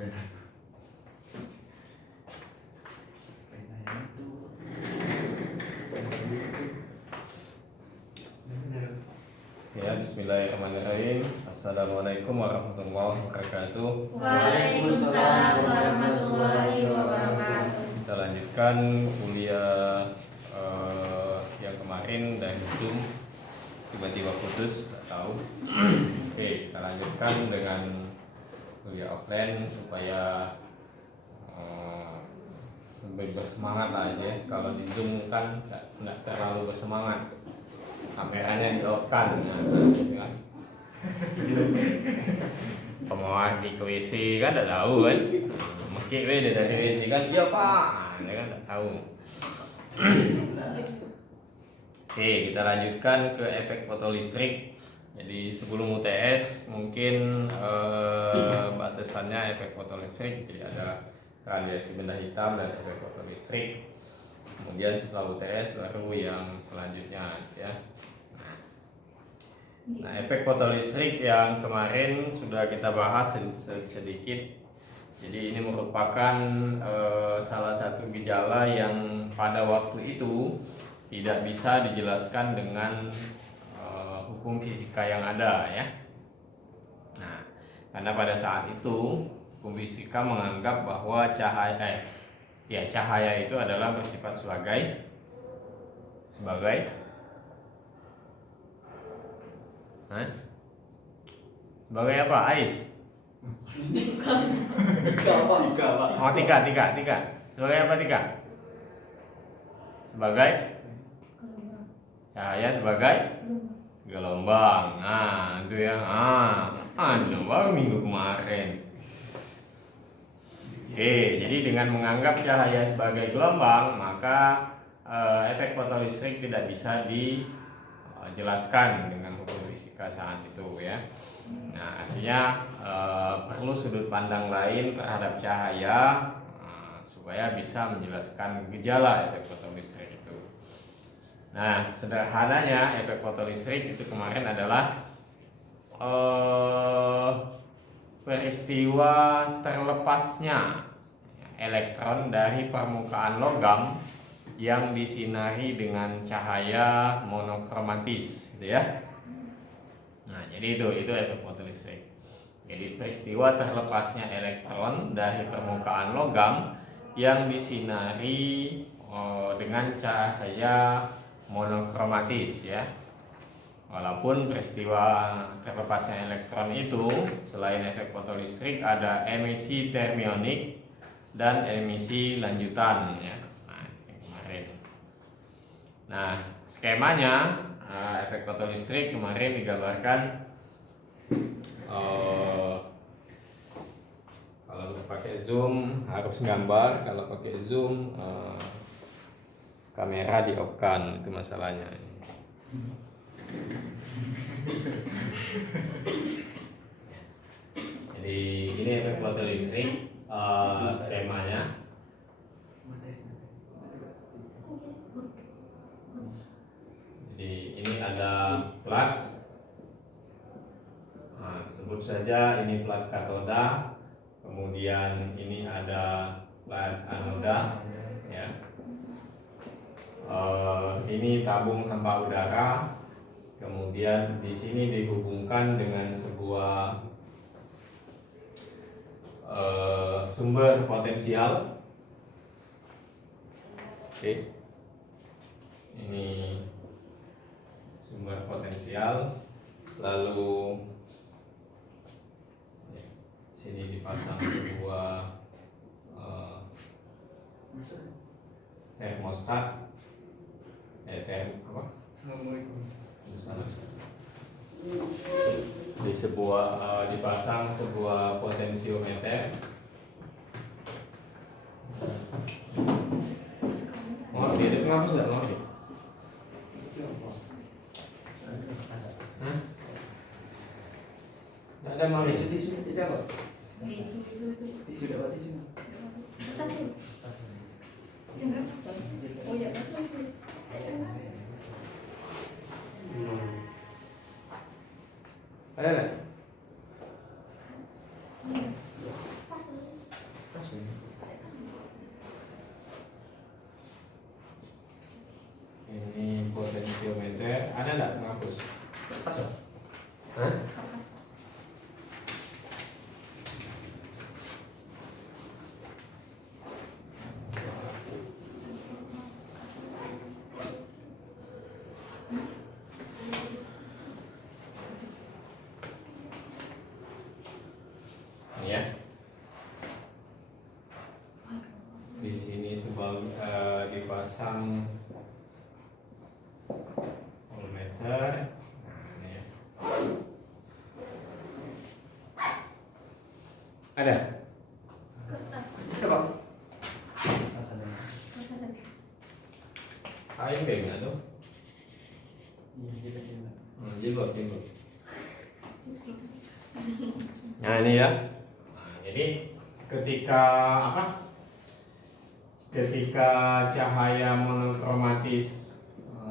Ya, bismillahirrahmanirrahim. Assalamualaikum warahmatullahi wabarakatuh. Waalaikumsalam warahmatullahi wabarakatuh. Kita lanjutkan kuliah yang kemarin dari Zoom tiba-tiba putus, nggak tahu. Oke, kita lanjutkan dengan kuliah offline supaya lebih bersemangat lah aja. Kalau di Zoom kan nggak terlalu bersemangat. Kameranya di off kan, gitu kan. Pemohon di WC kan nggak tahu kan. Mungkin dia dari WC kan, iya pak, dia kan nggak tahu. Oke, kita lanjutkan ke efek fotolistrik. Jadi sebelum UTS mungkin batasannya efek fotolistrik. Jadi ada radiasi benda hitam dan efek fotolistrik. Kemudian setelah UTS baru yang selanjutnya ya. Nah, efek fotolistrik yang kemarin sudah kita bahas sedikit. Jadi ini merupakan salah satu gejala yang pada waktu itu tidak bisa dijelaskan dengan hukum fisika yang ada ya. Nah, karena pada saat itu hukum fisika menganggap bahwa cahaya itu adalah bersifat sebagai sebagai apa, Ais? Oh, tiga. Sebagai apa tiga? Sebagai cahaya sebagai gelombang. Nah, itu ya. Baru minggu kemarin. Oke, jadi dengan menganggap cahaya sebagai gelombang, maka efek fotolistrik tidak bisa dijelaskan dengan hukum fisika saat itu ya. Nah, artinya perlu sudut pandang lain terhadap cahaya supaya bisa menjelaskan gejala efek fotolistrik itu. Nah, sederhananya efek fotolistrik itu kemarin adalah peristiwa terlepasnya elektron dari permukaan logam yang disinari dengan cahaya monokromatis, gitu ya. Nah, jadi itu efek fotolistrik. Jadi peristiwa terlepasnya elektron dari permukaan logam yang disinari dengan cahaya monokromatis ya. Walaupun peristiwa terlepasnya elektron itu selain efek fotolistrik ada emisi termionik dan emisi lanjutan ya. Nah, yang kemarin. Nah, skemanya efek fotolistrik kemarin digambarkan kalau pakai zoom harus gambar, kalau pakai zoom kamera di off kan, itu masalahnya. Jadi ini efek fotolistrik skemanya. Jadi ini ada plat, sebut saja ini plat katoda, kemudian ini ada plat anoda, ya. Ini tabung hampa udara, kemudian di sini dihubungkan dengan sebuah sumber potensial. Oke, ini sumber potensial, lalu sini dipasang sebuah termostat. Dipasang sebuah potensiometer. Mau dia kenapa sudah mau sih? Ada mau di sini tidak kok? Tisu dapat tisu. Oh ya, ada nggak? Ada? Coba. Aing kayak gimana tuh? Jilbab. Nah ini ya. Nah, jadi ketika apa? Ketika cahaya monokromatis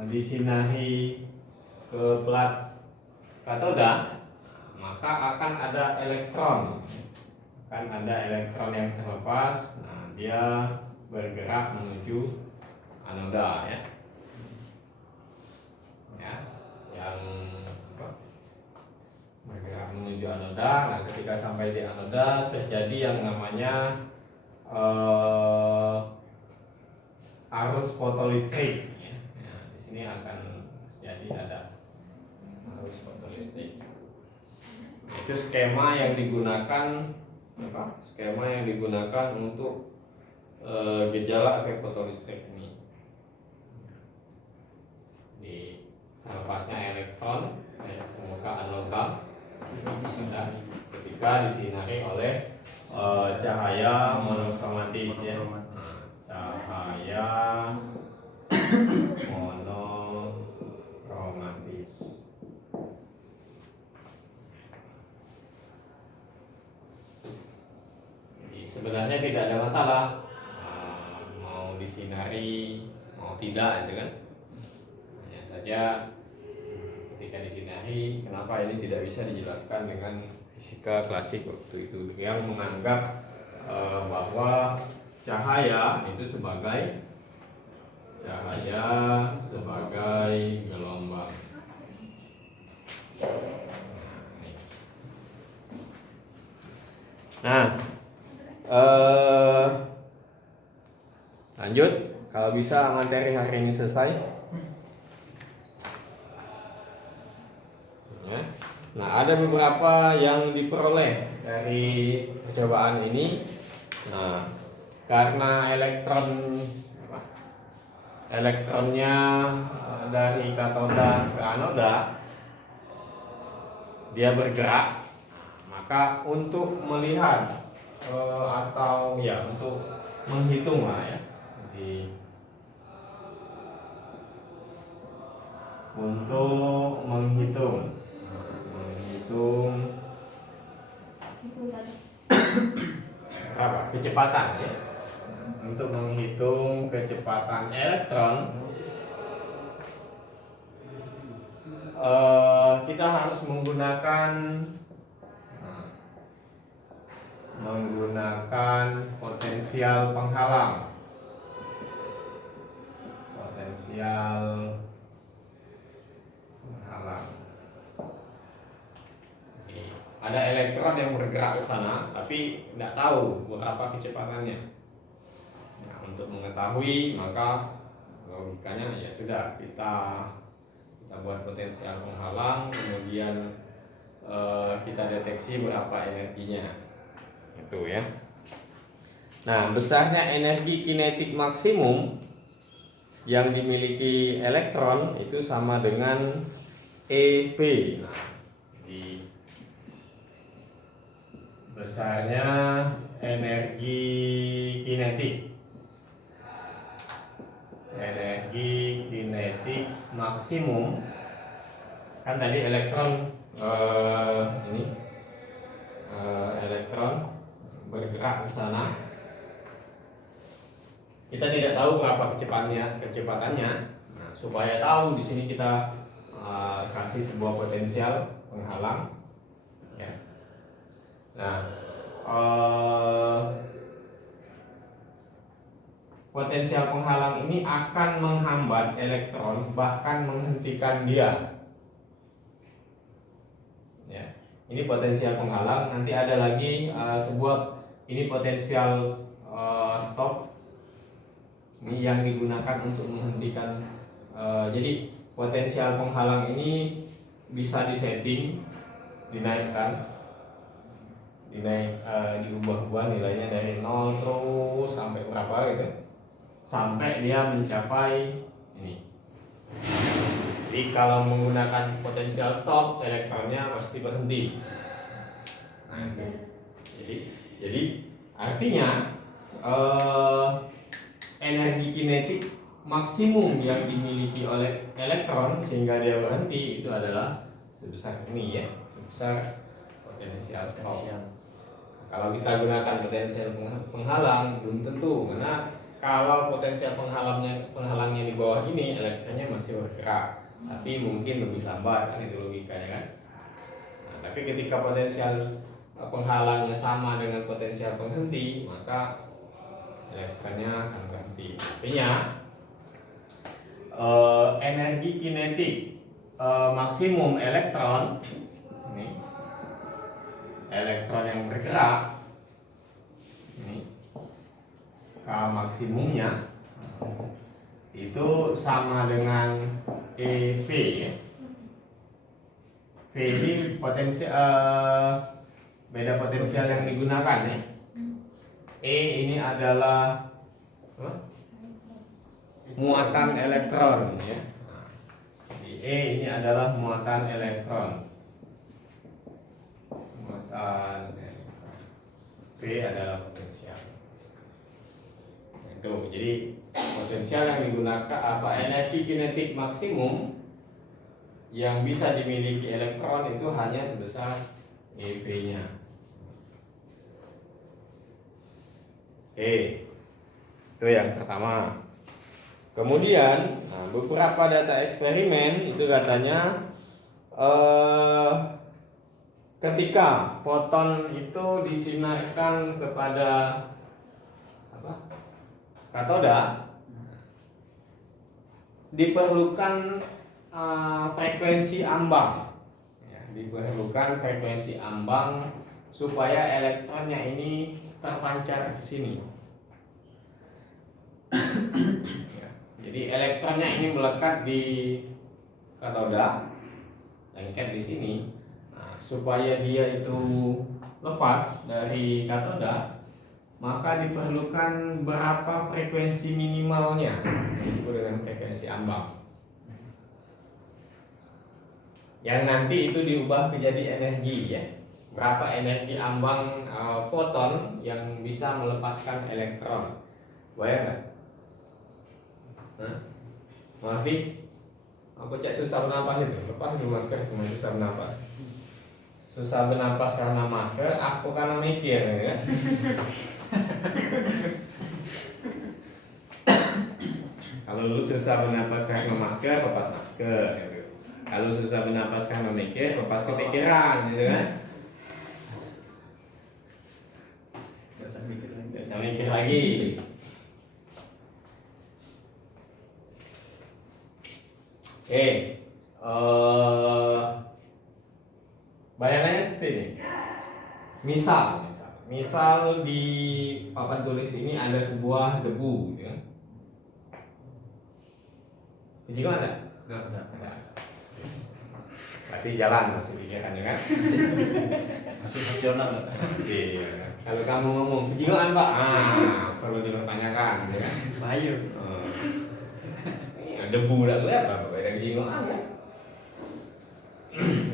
disinari ke plat katoda, maka akan ada elektron. Akan ada elektron yang terlepas. Nah, dia bergerak menuju anoda ya. Yang bergerak menuju anoda. Nah, ketika sampai di anoda terjadi yang namanya arus fotolistrik. Ya. Nah, di sini akan jadi ada arus fotolistrik. Itu skema yang digunakan Skema yang digunakan untuk gejala efek fotolistrik ini. Di terlepasnya elektron permukaan logam ketika disinari oleh cahaya monokromatis ya. Cahaya monokromatis. Jadi sebenarnya tidak ada masalah mau disinari mau tidak itu kan. Hanya saja ketika disinari, kenapa ini tidak bisa dijelaskan dengan fisika klasik waktu itu yang menganggap bahwa cahaya itu sebagai gelombang. Nah, lanjut. Kalau bisa materi hari ini selesai. Nah, ada beberapa yang diperoleh dari percobaan ini. Nah, karena elektronnya dari katoda ke anoda dia bergerak, maka untuk melihat atau ya untuk menghitung lah ya, jadi untuk menghitung berapa kecepatan ya, untuk menghitung kecepatan elektron kita harus menggunakan potensial penghalang. Ada elektron yang bergerak ke sana, tapi tidak tahu berapa kecepatannya. Nah, untuk mengetahui maka logikanya ya sudah kita buat potensial penghalang, kemudian kita deteksi berapa energinya, itu ya. Nah, besarnya energi kinetik maksimum yang dimiliki elektron itu sama dengan EV. Nah, jadi besarnya energi kinetik maksimum, kan tadi elektron elektron bergerak ke sana, kita tidak tahu berapa kecepatannya. Nah, supaya tahu, di sini kita kasih sebuah potensial penghalang ya. Nah, potensial penghalang ini akan menghambat elektron, bahkan menghentikan dia. Ya, ini potensial penghalang. Nanti ada lagi ini potensial stop. Ini yang digunakan untuk menghentikan. Jadi potensial penghalang ini bisa disetting, diubah-ubah nilainya dari 0 terus sampai berapa gitu, sampai dia mencapai ini. Jadi kalau menggunakan potensial stop, elektronnya pasti berhenti. Nah, itu. Jadi Jadi artinya energi kinetik maksimum yang dimiliki oleh elektron sehingga dia berhenti itu adalah sebesar ini ya, sebesar potensial stop. Kalau kita gunakan potensial penghalang belum tentu, karena kalau potensial penghalangnya di bawah ini elektronnya masih bergerak, tapi mungkin lebih lambat, kan itu logikanya kan. Nah, tapi ketika potensial penghalangnya sama dengan potensial penghenti, maka elektronnya akan berhenti. Artinya energi kinetik maksimum elektron ini, elektron yang bergerak ini, K maksimumnya itu sama dengan EV ya. V ini beda potensial yang digunakan ya. E ini adalah muatan elektron ya. Di E ini adalah muatan elektron. Muatan elektron. V adalah potensial. Itu. Jadi potensial yang digunakan energi kinetik maksimum yang bisa dimiliki elektron itu hanya sebesar EV-nya. Oke. Itu yang pertama. Kemudian, beberapa data eksperimen itu katanya ketika foton itu disinarkan kepada katoda, diperlukan frekuensi ambang, ya, diperlukan frekuensi ambang supaya elektronnya ini terpancar ke sini. Jadi elektronnya ini melekat di katoda, lengket di sini. Nah, supaya dia itu lepas dari katoda, maka diperlukan berapa frekuensi minimalnya, yang disebut dengan frekuensi ambang. Yang nanti itu diubah menjadi energi ya. Berapa energi ambang foton yang bisa melepaskan elektron? Bayang nggak? Mahdi, aku cek susah bernapas itu. Lepas dulu masker, cuma susah bernapas. Susah bernapas karena masker, aku karena mikir ya. Kalau lu susah bernapas karena masker, lepas masker gitu. Kalau susah bernapas karena mikir, lepas kepikiran gitu kan. Gak usah mikir lagi. Bayangannya seperti ini. Misal di papan tulis ini ada sebuah debu, ya. Jika ada? Enggak. Berarti jalan masih pikiran ya kan? Masih rasional. Iya. Kalau kamu ngomong kejiwaan Pak, perlu dipertanyakan, ya kan? Bahaya. Debu udah kelihatan apa beda kejiwaan ya?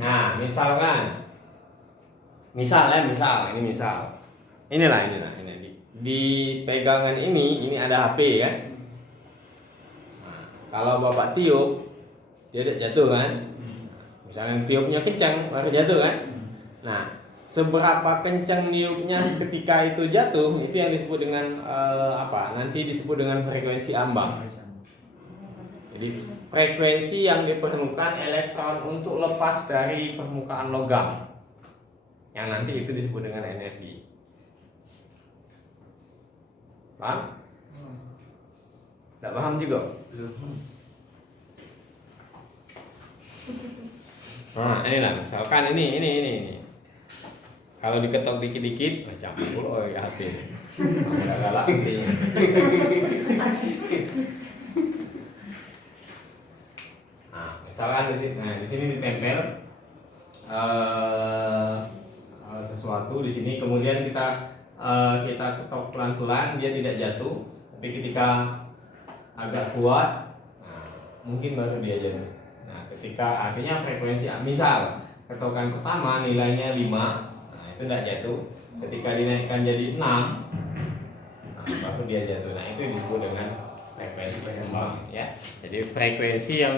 Nah, misal inilah di pegangan ini ada HP kan. Nah, kalau bapak tiup dia tidak jatuh kan, misalnya tiupnya kencang baru jatuh kan. Nah, seberapa kencang niupnya ketika itu jatuh itu yang disebut dengan nanti disebut dengan frekuensi ambang. Jadi frekuensi yang diperlukan elektron untuk lepas dari permukaan logam, yang nanti itu disebut dengan energi. Paham? Tidak paham juga? Nah, inilah misalkan ini. Kalau diketok dikit-dikit, macam dulu ya hati. Agak galak intinya. Misalkan di sini ditempel sesuatu di sini, kemudian kita ketok pelan-pelan, dia tidak jatuh, tapi ketika agak kuat, mungkin baru dia jatuh. Nah, ketika artinya frekuensi, misal ketokan pertama nilainya 5, itu tidak jatuh. Ketika dinaikkan jadi 6, nah, baru dia jatuh. Nah, itu disebut dengan frekuensi ambang ya. Jadi frekuensi yang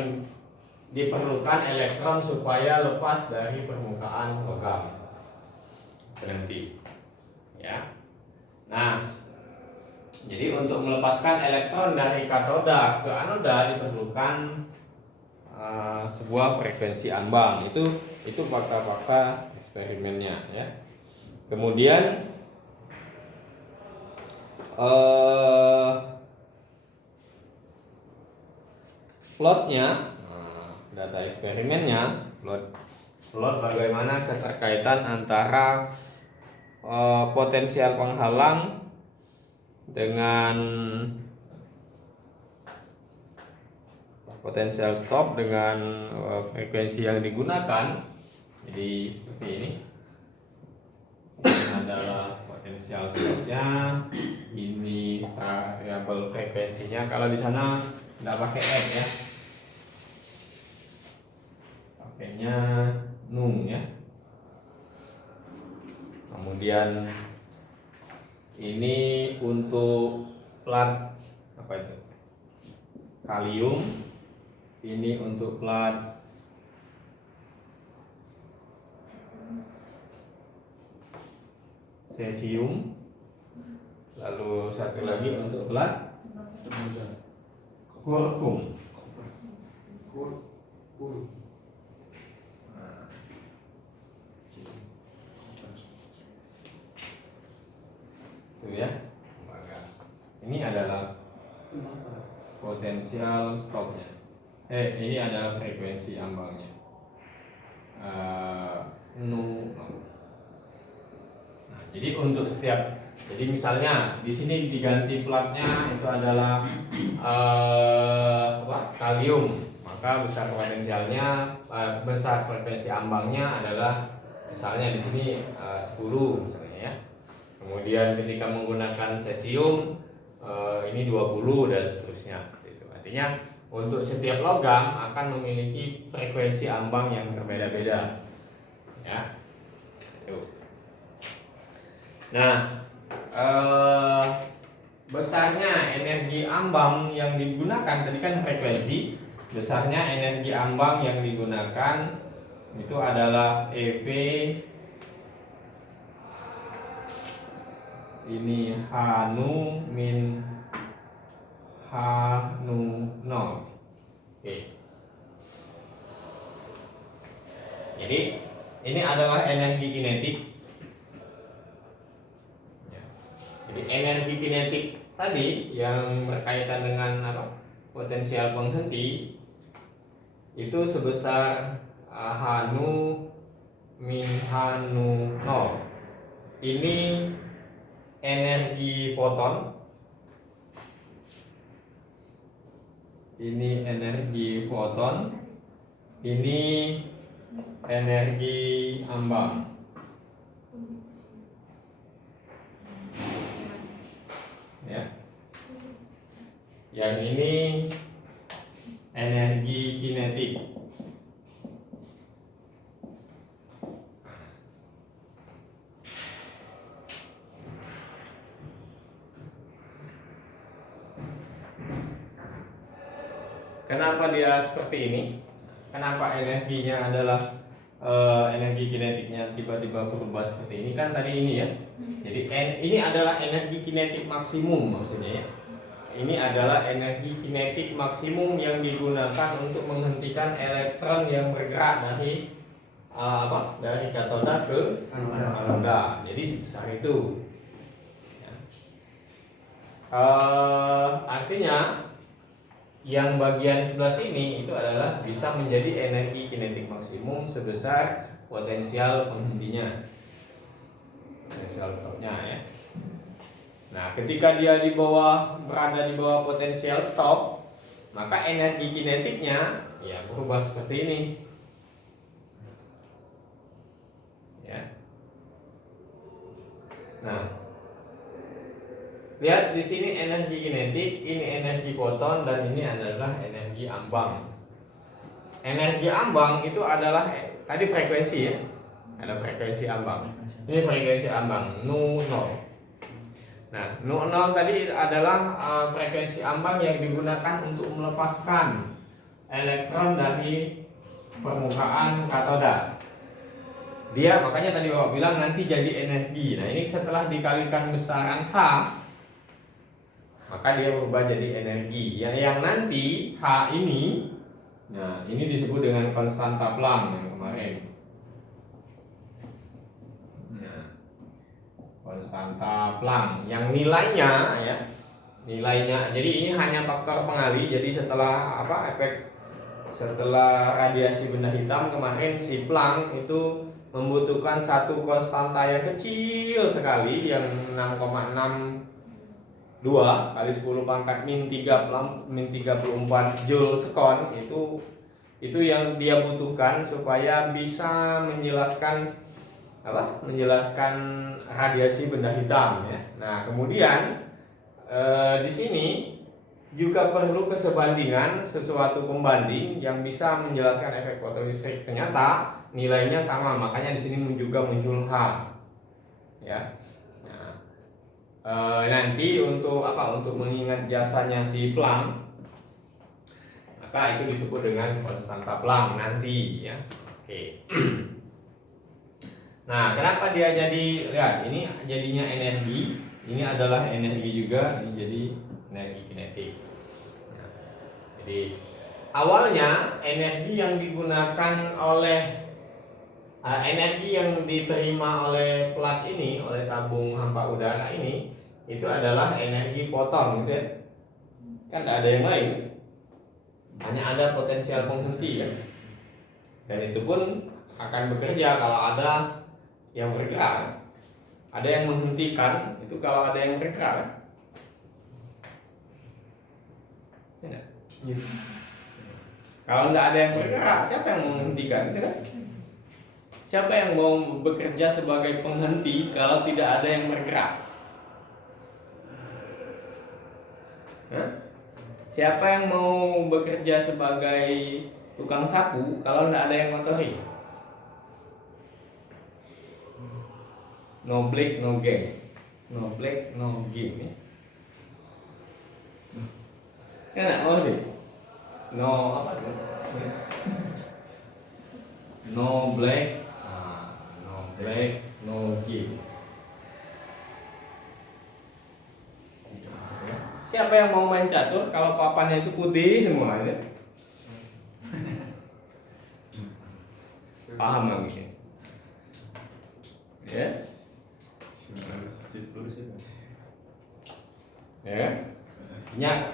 diperlukan elektron supaya lepas dari permukaan logam. Berhenti. Ya. Nah, jadi untuk melepaskan elektron dari katoda ke anoda diperlukan sebuah frekuensi ambang. Itu fakta-fakta eksperimennya ya. Kemudian plotnya, data eksperimennya, plot bagaimana keterkaitan antara potensial penghalang dengan potensial stop dengan frekuensi yang digunakan. Jadi seperti ini. Ini adalah potensial stopnya, ini variabel frekuensinya. Kalau di sana tidak pakai F ya, pakainya num ya. Kemudian ini untuk plat apa itu? Kalium. Ini untuk plat cesium. Lalu satu lagi untuk plat kurkum. Itu ya. Ini adalah potensial stopnya. Ini adalah frekuensi ambangnya. Nah, jadi untuk setiap, jadi misalnya di sini diganti platnya itu adalah kalium, maka besar potensialnya, besar frekuensi ambangnya adalah misalnya di sini 10 misalnya ya. Kemudian ketika menggunakan cesium ini 20 dan seterusnya. Gitu. Artinya untuk setiap logam akan memiliki frekuensi ambang yang berbeda-beda. Ya. Itu. Nah, besarnya energi ambang yang digunakan tadi kan frekuensi, besarnya energi ambang yang digunakan itu adalah EP ini H nu min H nu 0. Oke. Jadi ini adalah energi kinetik. Ya. Jadi energi kinetik tadi yang berkaitan dengan apa? Potensial penghenti itu sebesar H nu min H nu 0. Ini energi foton. Ini energi foton. Ini energi ambang. Ya. Yang ini energi kinetik. Kenapa dia seperti ini? Kenapa energinya adalah energi kinetiknya tiba-tiba berubah seperti ini? Kan tadi ini ya. Jadi ini adalah energi kinetik maksimum maksudnya ya. Ini adalah energi kinetik maksimum yang digunakan untuk menghentikan elektron yang bergerak dari dari katoda ke anoda. Jadi sebesar itu. Ya. Artinya yang bagian sebelah sini itu adalah bisa menjadi energi kinetik maksimum sebesar potensial penghentinya, potensial stopnya ya. Nah, ketika dia berada di bawah potensial stop, maka energi kinetiknya ya berubah seperti ini. Ya. Nah, lihat di sini energi kinetik, ini energi foton, dan ini adalah energi ambang. Energi ambang itu adalah tadi frekuensi ya, ada frekuensi ambang. Ini frekuensi ambang nu 0. Nah, nu 0 tadi adalah frekuensi ambang yang digunakan untuk melepaskan elektron dari permukaan katoda. Dia makanya tadi Bapak bilang nanti jadi energi. Nah, ini setelah dikalikan besaran H, maka dia berubah jadi energi. Yang nanti H ini, nah ini disebut dengan konstanta Planck yang kemarin. Nah, konstanta Planck yang nilainya ya, nilainya. Jadi ini hanya faktor pengali. Jadi setelah setelah radiasi benda hitam kemarin si Planck itu membutuhkan satu konstanta yang kecil sekali yang 6,62 kali 10 pangkat min 34 joule sekon. Itu yang dia butuhkan supaya bisa menjelaskan radiasi benda hitam ya. Nah, kemudian di sini juga perlu kesebandingan, sesuatu pembanding yang bisa menjelaskan efek fotolistrik. Ternyata nilainya sama, makanya di sini juga muncul H. Ya. Nah, nanti untuk untuk mengingat jasanya si Planck, maka itu disebut dengan konstanta Planck nanti ya. Oke. Nah, kenapa dia jadi, lihat ini jadinya energi, ini adalah energi juga, ini jadi energi kinetik. Nah, jadi awalnya energi yang digunakan oleh energi yang diterima oleh plat ini, oleh tabung hampa udara ini, itu adalah energi foton, gitu ya. Kan tidak ada yang lain, hanya ada potensial penghenti ya. Dan itu pun akan bekerja kalau ada yang bergerak. Ada yang menghentikan itu kalau ada yang bergerak. Ya. Kalau tidak ada yang bergerak, siapa yang menghentikan? Gitu kan? Siapa yang mau bekerja sebagai penghenti kalau tidak ada yang bergerak? Hah? Siapa yang mau bekerja sebagai tukang sapu kalau tidak ada yang motori? No black, no game. No black, no game ya. Kan tidak mau deh. No apa tuh? No black, no black, no game. Siapa yang mau main catur kalau papannya itu putih semua ya? Paham nggak mungkin? Ya? Ya? Ingat,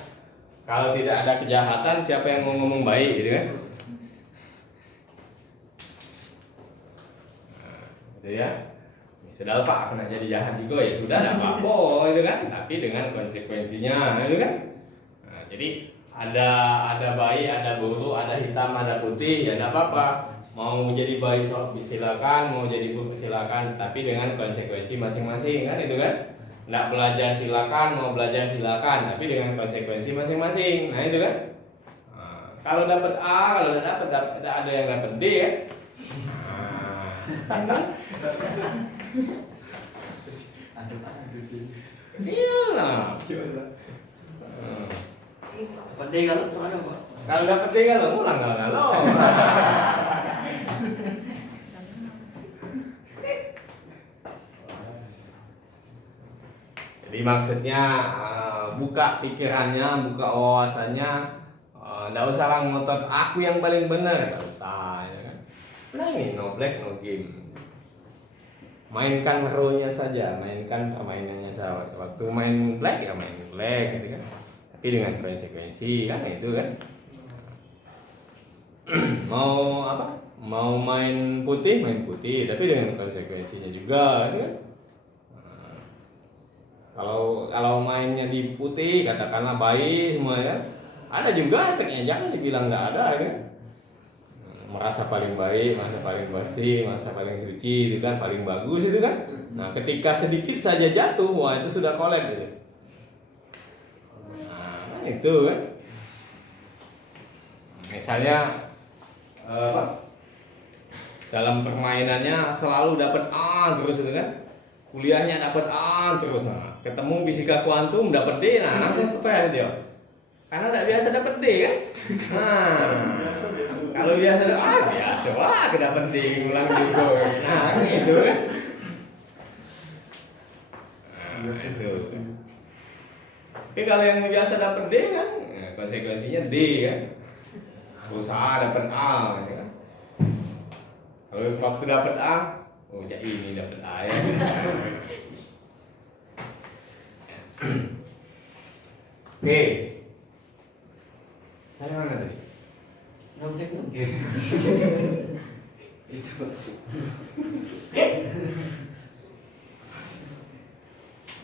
kalau tidak ada kejahatan, siapa yang mau ngomong baik, gitu kan? Nah, gitu ya. Sudah Pak, kena jadi jahat juga ya sudah, tidak apa-apa, gitu kan? Tapi dengan konsekuensinya, gitu kan? Nah, jadi ada baik, ada buruk, ada hitam, ada putih, ya tidak apa-apa. Mau jadi baik silakan, mau jadi buruk silakan, tapi dengan konsekuensi masing-masing, kan itu kan? Tidak belajar silakan, mau belajar silakan, tapi dengan konsekuensi masing-masing. Nah itu kan? Nah, kalau dapat A, kalau tidak dapat ada yang dapat D ya. Iya lah. Dapat D kalau soalnya Pak. Kalau dapat D kalau ulang kalau. Jadi maksudnya buka pikirannya, buka wawasannya, nggak usah lah ngotot aku yang paling benar, nggak usah ya kan. Nah ini no black no game. Mainkan role-nya saja, mainkan permainannya saja. Waktu main black ya main black gitu kan. Tapi dengan konsekuensi kan itu kan. Mau apa? Mau main putih, tapi dengan konsekuensinya juga gitu kan. Kalau mainnya di putih katakanlah baik semua ya, ada juga efeknya, jangan dibilang nggak ada kan. Merasa paling baik, merasa paling bersih, merasa paling suci itu kan, paling bagus itu kan. Nah ketika sedikit saja jatuh, wah itu sudah kolab gitu. Nah itu kan. Misalnya dalam permainannya selalu dapat A terus gitu kan. Kuliahnya dapat A terus. Nah, ketemu fisika kuantum dapat D, nah langsung stres dia. Karena tidak biasa dapat D kan. Nah, kalau biasa biasa wah dapat D ulang juga. Nah, gitu kan. Nah, itu. Tapi kalau yang biasa dapat D kan, ya, konsekuensinya D kan. Usaha dapat A gitu kan. Kalau waktu dapat A, oh cak ini dapat A ya. Oke. Saya mana tadi? Nongkrong. Itu.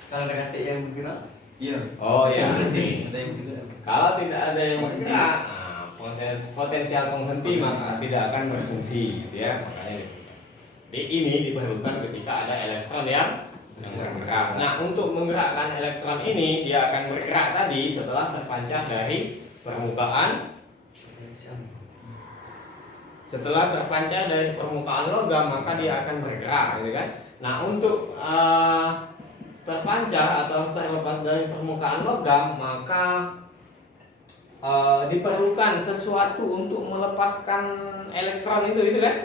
Kalau ada kata yang bergerak, iya. Oh ya. Ada yang bergerak. Kalau tidak ada yang bergerak, potensial penghenti maka tidak akan berfungsi, gitu ya. Makanya ini diperlukan ketika ada elektron yang bergerak. Nah, untuk menggerakkan elektron ini dia akan bergerak tadi setelah terpancar dari permukaan. Setelah terpancar dari permukaan logam maka dia akan bergerak, gitu kan? Nah, untuk terpancar atau terlepas dari permukaan logam maka diperlukan sesuatu untuk melepaskan elektron itu kan?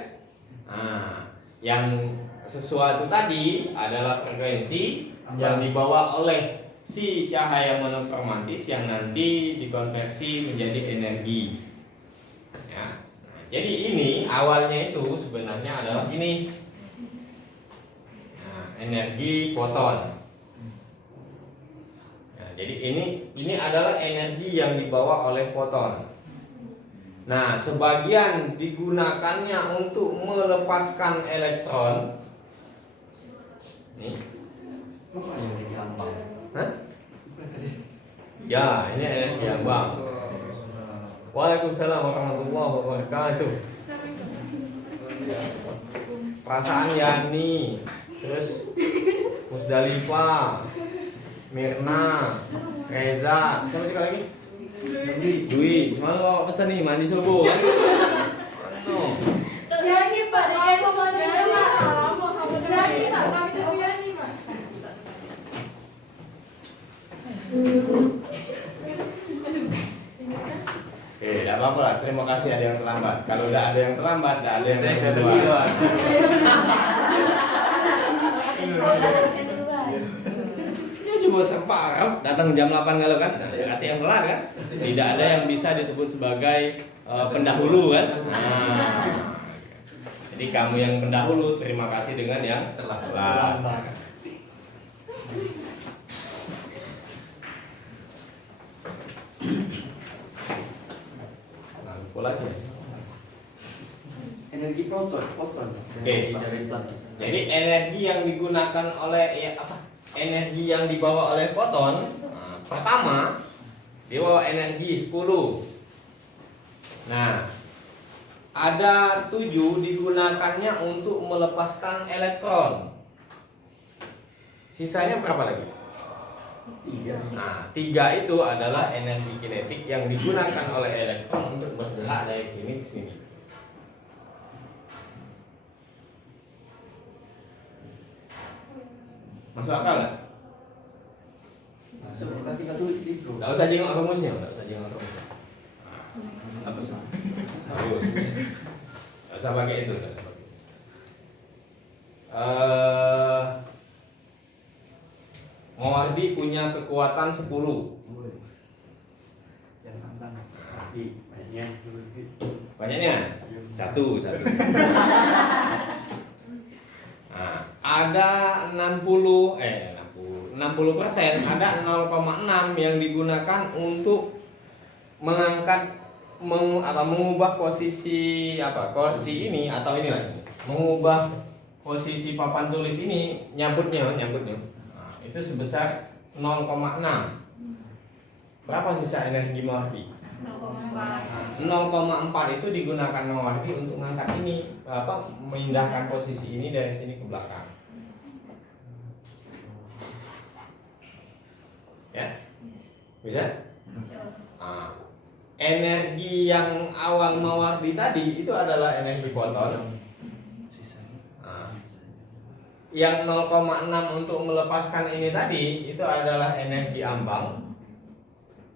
Nah, yang sesuatu tadi adalah frekuensi yang dibawa oleh si cahaya monokromatis yang nanti dikonversi menjadi energi. Ya. Nah, jadi ini awalnya itu sebenarnya adalah ini. Nah, energi foton. Jadi ini adalah energi yang dibawa oleh foton. Nah, sebagian digunakannya untuk melepaskan elektron. Nih. Hah? Ya, ini energi ambang. Waalaikumsalam warahmatullahi wabarakatuh. Perasaan Yani, terus Musdalifah, Mirna, Reza, siapa sih lagi? Dwi, cuma lo pesan nih mandi subuh kan? No. Yani Pak, dia kemana Pak? Yani Pak, kami tuh Yani Pak. Oke, tidak apa-apa lah. Terima kasih ada yang terlambat. Kalau tidak ada yang terlambat, tidak ada yang duluan. Dia cuma separuh datang jam 8 kalau kan, berarti yang telat kan? Tidak ada yang bisa disebut sebagai pendahulu kan? Nah, jadi kamu yang pendahulu, terima kasih dengan yang telat. Nah, lupa lagi. Energi proton. Oke. Jadi energi yang digunakan oleh energi yang dibawa oleh foton, nah, pertama dia bawa energi 10. Nah, ada 7 digunakannya untuk melepaskan elektron. Sisanya berapa lagi? 3. Nah, 3 itu adalah energi kinetik yang digunakan oleh elektron untuk bergerak dari sini ke sini. Masuk akal nggak? Masuk kan tinggal tuh di bro. Nggak usah jenguk rumusnya, Apa sih? Harus. Nggak usah pakai itu, nggak usah pakai. Mawardi punya kekuatan 10. Yang tantang pasti banyaknya. Banyaknya? Satu. Nah, ada 60%, ada 0,6 yang digunakan untuk mengangkat mengubah posisi kursi ini atau ini lagi. Mengubah posisi papan tulis ini nyabutnya. Nah, itu sebesar 0,6. Berapa sisa energi Mawardi? 0,4 itu digunakan Mawardi untuk mengangkat ini, memindahkan posisi ini dari sini ke belakang. Ya, bisa? Nah, energi yang awal Mawardi tadi itu adalah energi foton. yang 0,6 untuk melepaskan ini tadi itu adalah energi ambang.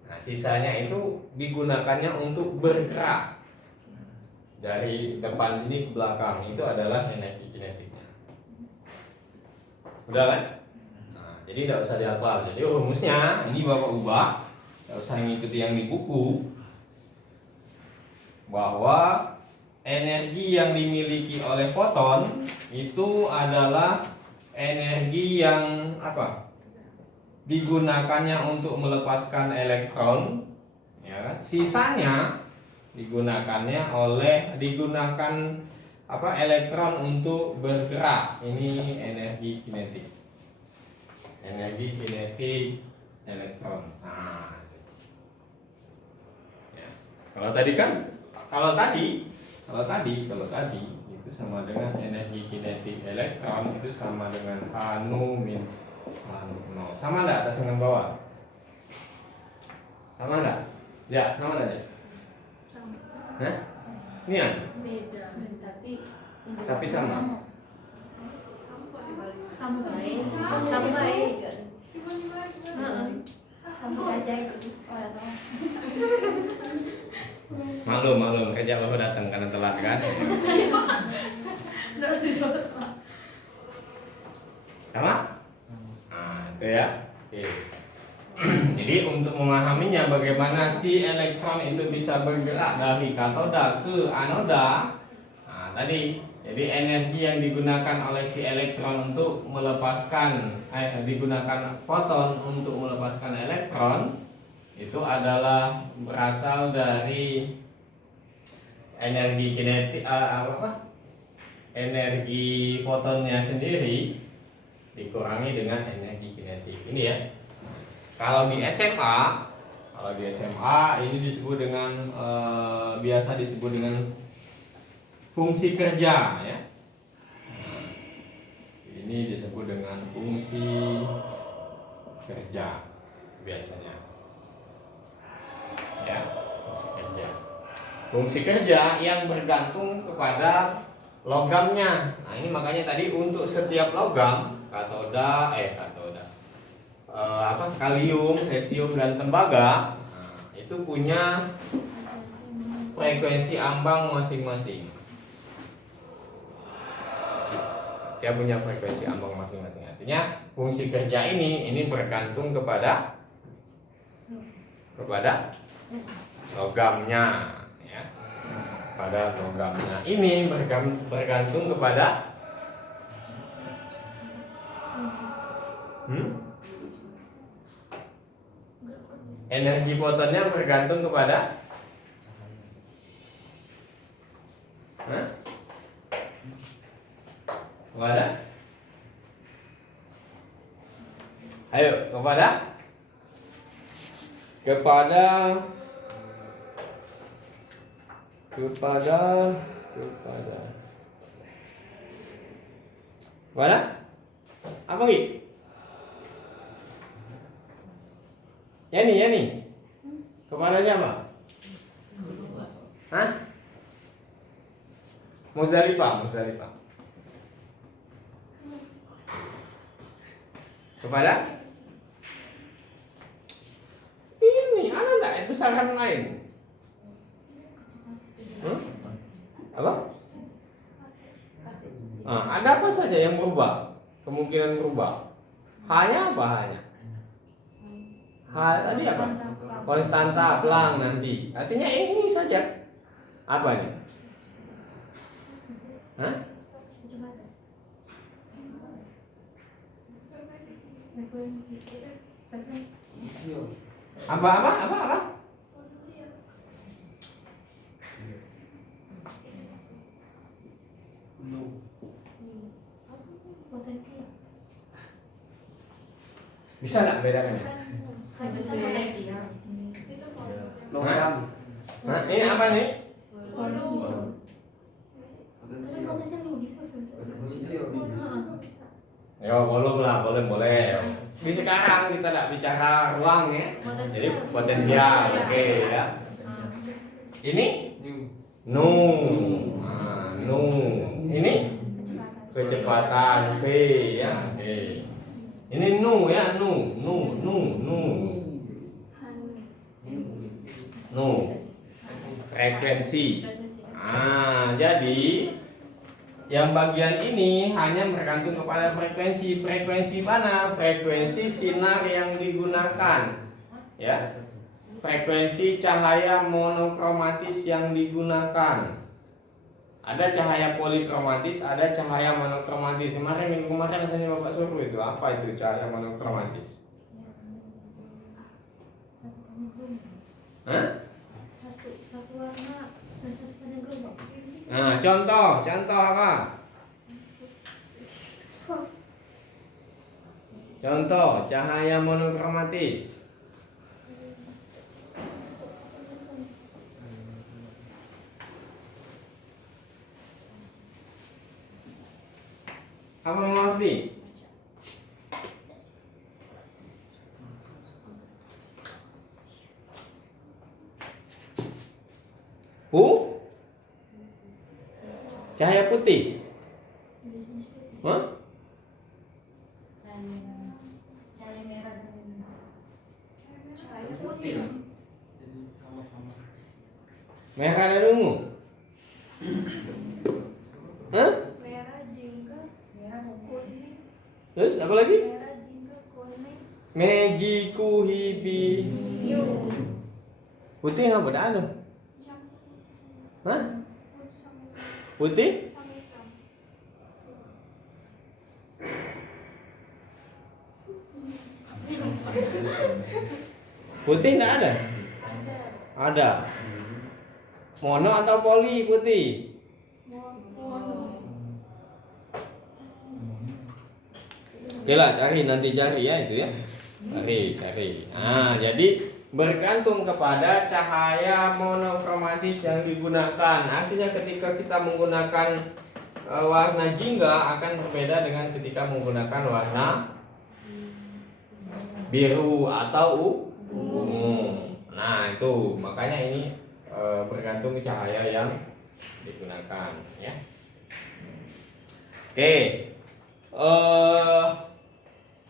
Nah, sisanya itu digunakannya untuk bergerak dari depan sini ke belakang, itu adalah energi kinetiknya. Udah kan? Nah, jadi tidak usah dihafal. Jadi rumusnya ini Bapak ubah, tidak usah mengikuti yang di buku, bahwa energi yang dimiliki oleh foton itu adalah energi yang apa? Digunakannya untuk melepaskan elektron, ya kan? Sisanya digunakan apa? Elektron untuk bergerak. Ini energi kinetik. Energi kinetik elektron. Nah, ya. Kalau tadi itu sama dengan energi kinetik elektron itu sama dengan anu min anu nol. Sama enggak atas dengan bawah? Sama enggak? Ya, sama enggak ya? Hah? Ini ya? Beda, Tapi sama. Sama baik. Sama saja itu. Maklum kerja Bapak datang karena telat kan? Sama? Nah, itu ya. Oke. Jadi untuk memahaminya bagaimana si elektron itu bisa bergerak dari katoda ke anoda. Nah, tadi jadi energi yang digunakan oleh si elektron untuk melepaskan digunakan foton untuk melepaskan elektron itu adalah berasal dari energi kinetik energi fotonnya sendiri dikurangi dengan energi kinetik. Ini ya. Kalau di SMA ini disebut dengan biasa disebut dengan fungsi kerja ya. Ini disebut dengan fungsi kerja biasanya. Ya, fungsi kerja. Fungsi kerja yang bergantung kepada logamnya. Nah, ini makanya tadi untuk setiap logam kalium, cesium dan tembaga, nah, itu punya frekuensi ambang masing-masing. Dia punya frekuensi ambang masing-masing. Artinya fungsi kerja ini bergantung kepada logamnya, ya. Pada logamnya ini bergantung kepada energi fotonnya bergantung kepada kepada apa Gi? Yani kepada siapa? Hah? Muzdalifah. Kepada ini ada enggak besaran lain? Apa? Nah, ada apa saja yang berubah? Kemungkinan berubah. Hanya apa hanya? Tadi apa? Konstansa Planck nanti. Artinya ini saja. Apanya? Hah? Apa? Bisa nggak bedakannya? Logam. Nah, ini apa nih? Ya boleh. Di sekarang kita tidak bicara ruang ya. Jadi potensial, oke ya. Ini nu. Ini kecepatan V ya. Ini nu ya, nu. Frekuensi. Nah, jadi yang bagian ini hanya bergantung kepada frekuensi. Frekuensi mana? Frekuensi sinar yang digunakan. Ya. Frekuensi cahaya monokromatis yang digunakan. Ada cahaya polikromatis, ada cahaya monokromatis. Minggu kemarin rasanya Bapak suruh itu apa itu cahaya monokromatis? Hah? Satu warna dan satu panjang gelombang. Nah, contoh apa? Contoh cahaya monokromatis. Apa mengerti? Cahaya putih. Hah? Cahaya merah dan Putih. Merah dan ungu. Hah? merah jingga, merah kuning, Terus apa lagi? merah jingga kuning, Mejiku hibi. biru, Putih nggak beda anu? Hah? Putih? sama hitam. Putih nggak ada? Ada. Mono atau poli putih? Oke lah, nanti cari ya itu ya. Cari. Nah, jadi bergantung kepada cahaya monokromatis yang digunakan. Artinya ketika kita menggunakan warna jingga akan berbeda dengan ketika menggunakan warna biru atau ungu. Nah, itu makanya ini bergantung cahaya yang digunakan ya. Oke.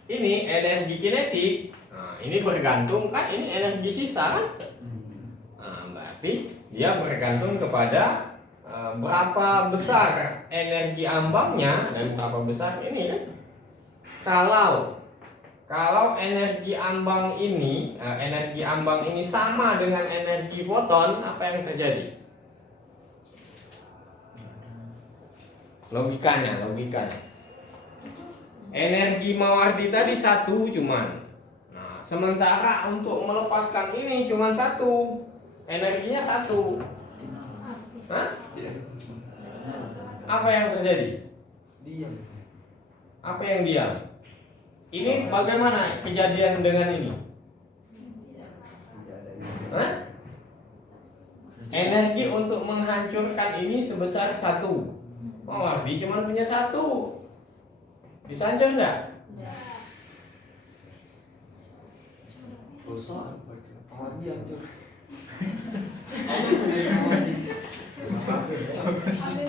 Ini energi kinetik. Nah, ini bergantung kan ini energi sisa kan? Nah, berarti dia bergantung kepada berapa besar energi ambangnya dan berapa besar ini kan? Kalau energi ambang ini sama dengan energi foton, apa yang terjadi? Logikanya. Energi Mawardi tadi satu cuman. Nah, sementara untuk melepaskan ini cuman satu. Energinya satu. Hah? Apa yang terjadi? Diam. Apa yang diam? Ini bagaimana kejadian dengan ini? Hah? Energi untuk menghancurkan ini sebesar satu. Mawardi cuma punya satu. Bisa hancur enggak? Rusak. Awak diam tuh.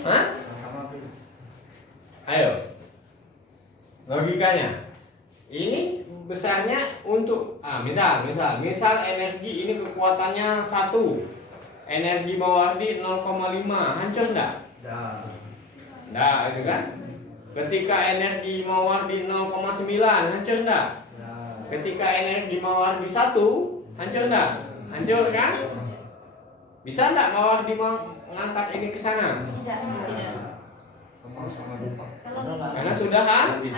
Hah? Ayo. Logikanya. Ini besarnya untuk misal energi ini kekuatannya 1. Energi Mawardi 0,5. Hancur enggak? Enggak, itu kan? Ketika energi Mawardi 0,9 hancur enggak? Ketika energi Mawardi 1 hancur enggak? Hancur kan? Bisa enggak Mawardi mengangkat ini ke sana? Tidak. Karena sudah hancur.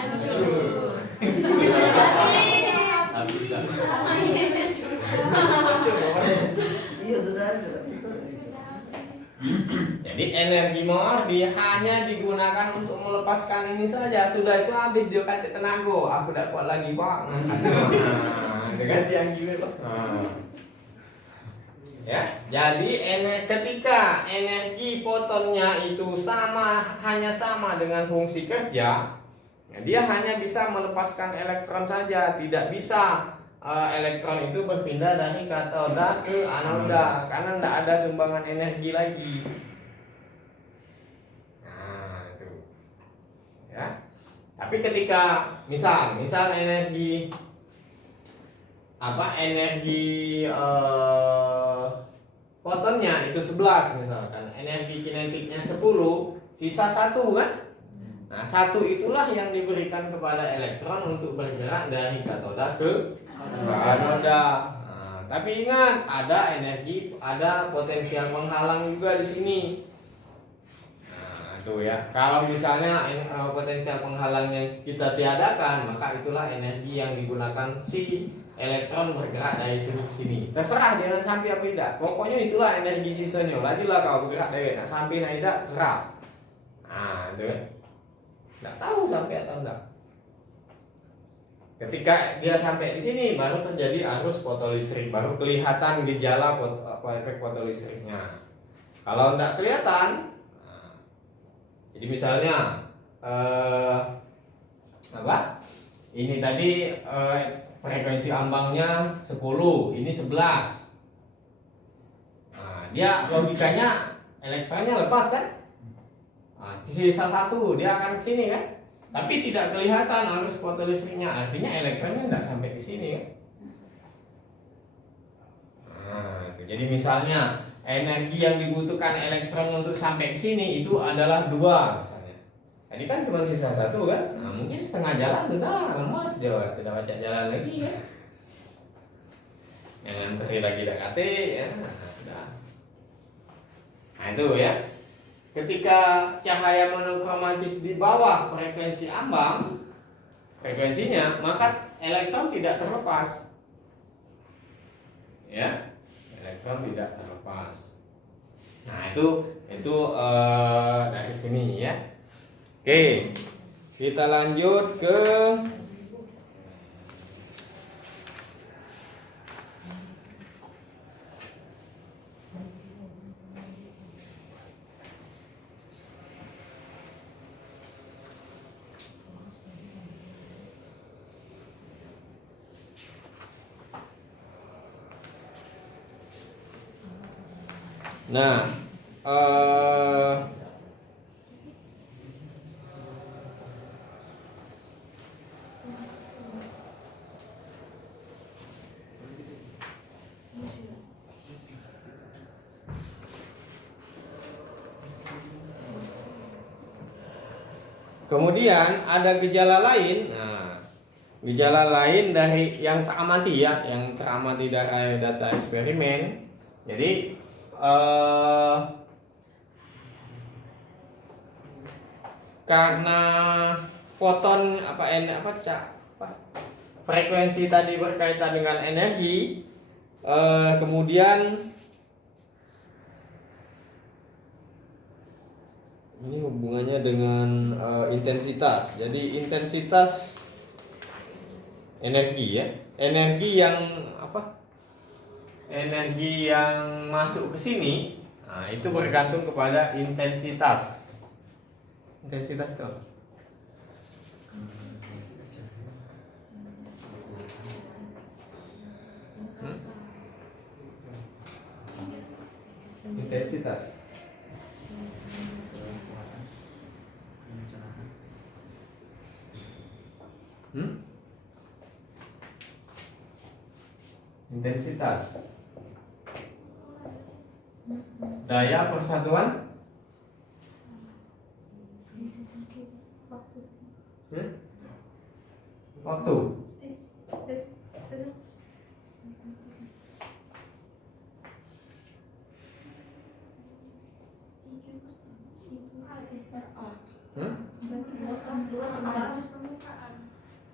Iya sudah. Jadi energi Mawardi hanya digunakan untuk melepaskan ini saja. Sudah itu habis dia kata tenaga. Aku tidak kuat lagi pak. Ganti yang gini pak. Ya, jadi ketika energi fotonnya itu hanya sama dengan fungsi kerja, ya, dia hanya bisa melepaskan elektron saja, tidak bisa elektron itu berpindah dari katoda ke anoda karena tidak ada sumbangan energi lagi. Nah, itu. Ya. Tapi ketika misal energi fotonnya itu 11 misalkan, energi kinetiknya 10, sisa 1 kan? Nah, 1 itulah yang diberikan kepada elektron untuk bergerak dari katoda ke anoda. Nah, tapi ingat, ada potensial penghalang juga di sini. Nah, itu ya. Kalau misalnya potensial penghalangnya kita tiadakan, maka itulah energi yang digunakan si elektron bergerak dari sini ke sini. Terserah dia nak sampai apa tidak. Pokoknya itulah energi sisanya. Ladilah kau bergerak dari nak sampai nak tidak, terserah. Nah, itu kan. Nggak tahu sampai atau enggak. Ketika dia sampai di sini baru terjadi arus fotolistrik, baru kelihatan gejala efek fotolistriknya. Kalau enggak kelihatan, nah, jadi misalnya ini tadi frekuensi ambangnya 10, ini 11. Nah, dia logikanya elektronnya lepas kan? Nah, sisa 1 dia akan ke sini kan? Tapi tidak kelihatan arus fotolistriknya, artinya elektronnya tidak sampai ke sini kan? Nah, itu. Jadi misalnya energi yang dibutuhkan elektron untuk sampai ke sini itu adalah 2 misalnya. Tadi kan cuma sisa 1 kan? Nah, mungkin setengah jalan sudah lemas dia, tidak baca jalan lagi kan? Yang antri lagi dekat ya. Nah, itu ya. Ketika cahaya monokromatis di bawah frekuensi ambang frekuensinya, maka elektron tidak terlepas. Ya, elektron tidak terlepas. Nah, itu dari sini ya. Oke, kita lanjut ke Nah, kemudian ada gejala lain. Nah, gejala lain dari yang teramati ya, yang teramati dari data eksperimen. Jadi karena foton frekuensi tadi berkaitan dengan energi, kemudian ini hubungannya dengan intensitas. Jadi intensitas energi ya, energi yang masuk ke sini, nah itu bergantung kepada intensitas. Intensitas itu intensitas. Intensitas. Daya persatuan waktu.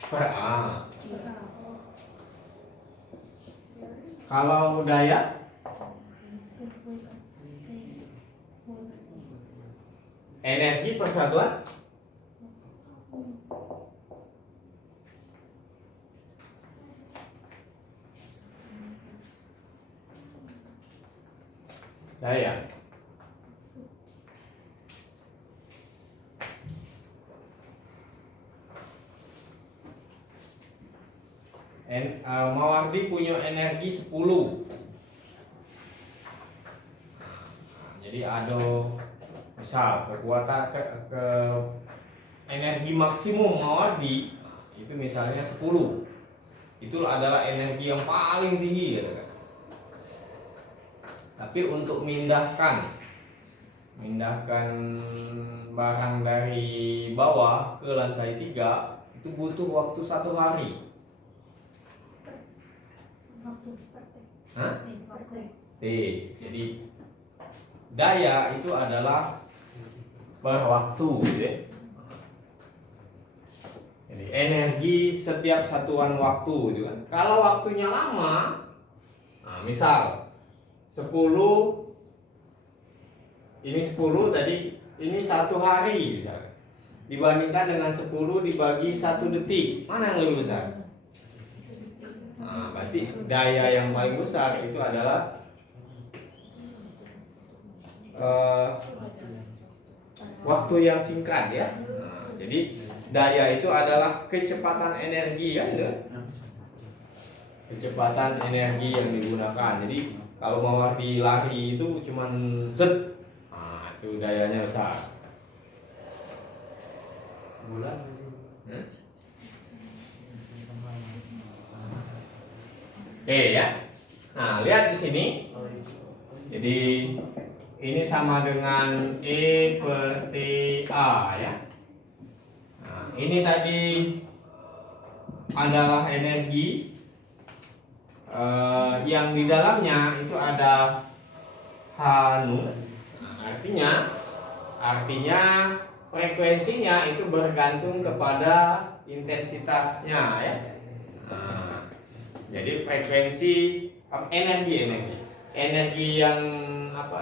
Per A. Kalau daya energi persatuan daya. Mawardi punya energi 10. Jadi ada misal kekuatan energi maksimum Mawardi itu misalnya 10. Itu adalah energi yang paling tinggi gitu kan. Tapi untuk memindahkan barang dari bawah ke lantai 3 itu butuh waktu 1 hari. Hah? Jadi daya itu adalah per waktu gitu ya. Jadi energi setiap satuan waktu gitu kan. Kalau waktunya lama, nah misal 10 ini 10 tadi, ini 1 hari misalnya. Dibandingkan dengan 10 dibagi 1 detik, mana yang lebih besar? Nah, berarti daya yang paling besar itu adalah waktu yang singkat ya. Nah, jadi daya itu adalah kecepatan energi ya, kecepatan energi yang digunakan. Jadi kalau Mawardi lari itu cuman set, nah itu dayanya besar. Sebulan. Oke ya. Nah, lihat di sini. Jadi ini sama dengan E per T A ya. Nah, ini tadi adalah energi yang di dalamnya itu ada H nu. Nah, artinya frekuensinya itu bergantung kepada intensitasnya ya. Nah, jadi frekuensi energi yang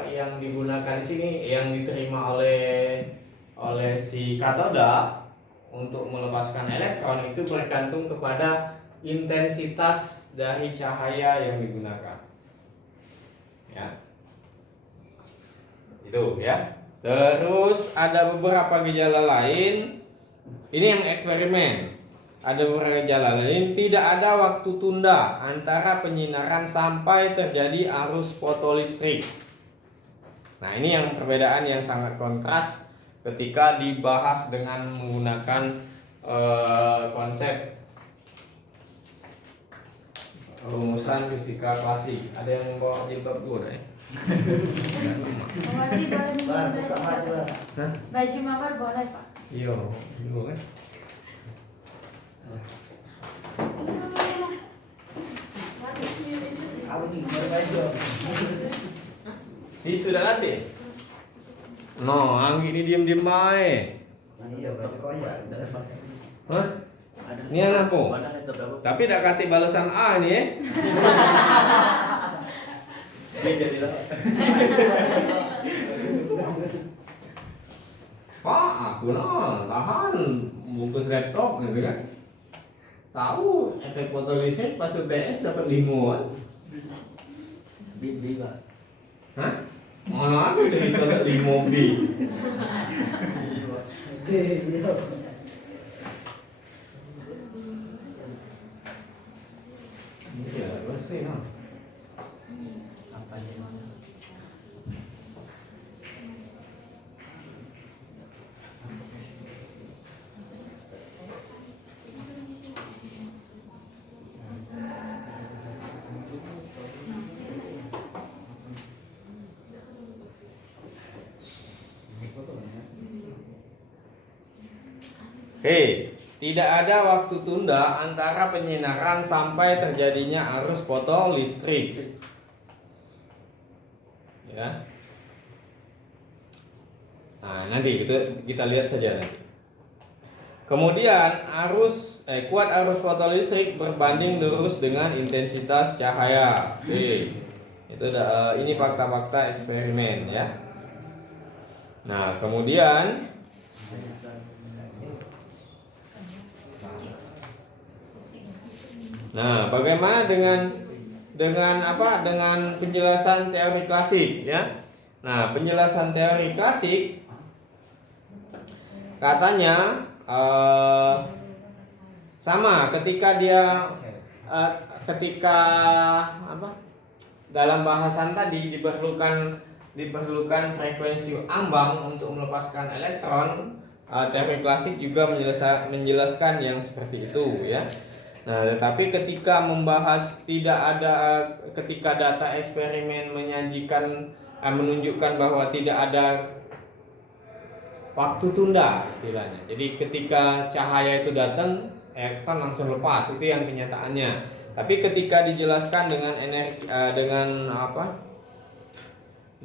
yang digunakan di sini yang diterima oleh si katoda untuk melepaskan elektron itu bergantung kepada intensitas dari cahaya yang digunakan. Ya. Itu ya. Terus ada beberapa gejala lain. Ini yang eksperimen. Ada beberapa gejala lain, tidak ada waktu tunda antara penyinaran sampai terjadi arus fotolistrik. Nah, ini yang perbedaan yang sangat kontras ketika dibahas dengan menggunakan konsep rumusan fisika klasik. Ada yang bawa jilbab dulu ya? Mawardi boleh minjem baju. Baju mawar boleh Pak. Iya, dulu kan. Sudah latih? No, Anggi ini diem-diem baik. Hah? Ini yang apa? Tapi tak kati balasan A ini ya. Pak, aku tahan bungkus laptop gitu kan. Tahu efek fotolistrik pas UTS dapat 5-an. Beli Pak. Hah? Mana ada cerita 5B? Iya, pasti no. Hei, tidak ada waktu tunda antara penyinaran sampai terjadinya arus fotolistrik. Ya. Nah, nanti kita lihat saja nanti. Kemudian kuat arus fotolistrik berbanding lurus dengan intensitas cahaya. Oke. Ini fakta-fakta eksperimen ya. Nah, kemudian bagaimana dengan penjelasan teori klasik ya? Nah, penjelasan teori klasik katanya sama ketika dalam bahasan tadi diperlukan frekuensi ambang untuk melepaskan elektron, teori klasik juga menjelaskan yang seperti itu ya. Nah, tetapi ketika membahas ketika data eksperimen menunjukkan bahwa tidak ada waktu tunda istilahnya. Jadi ketika cahaya itu datang, kan langsung lepas, itu yang kenyataannya. Tapi ketika dijelaskan